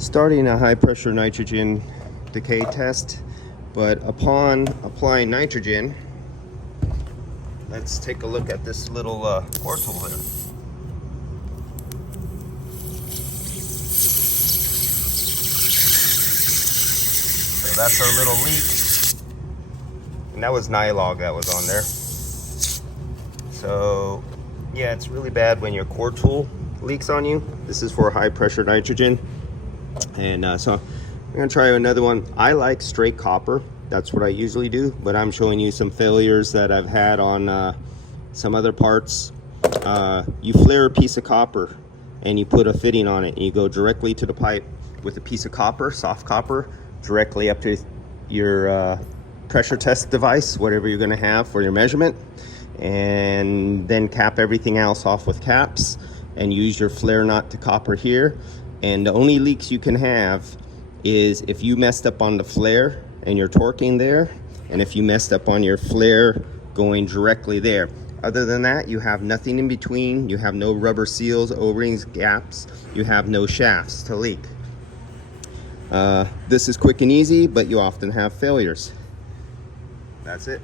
Starting a high pressure nitrogen decay test, but upon applying nitrogen, let's take a look at this little core tool here. So that's our little leak, and that was nylog that was on there. So yeah, it's really bad when your core tool leaks on you. This is for high pressure nitrogen. And so I'm gonna try another one. I like straight copper, that's what I usually do, but I'm showing you some failures that I've had on some other parts. You flare a piece of copper and you put a fitting on it, and you go directly to the pipe with a piece of copper, soft copper, directly up to your pressure test device, whatever you're gonna have for your measurement, and then cap everything else off with caps and use your flare nut to copper here. And the only leaks you can have is if you messed up on the flare and you're torquing there, and if you messed up on your flare going directly there. Other than that, you have nothing in between. You have no rubber seals, O-rings, gaps. You have no shafts to leak. This is quick and easy, but you often have failures. That's it.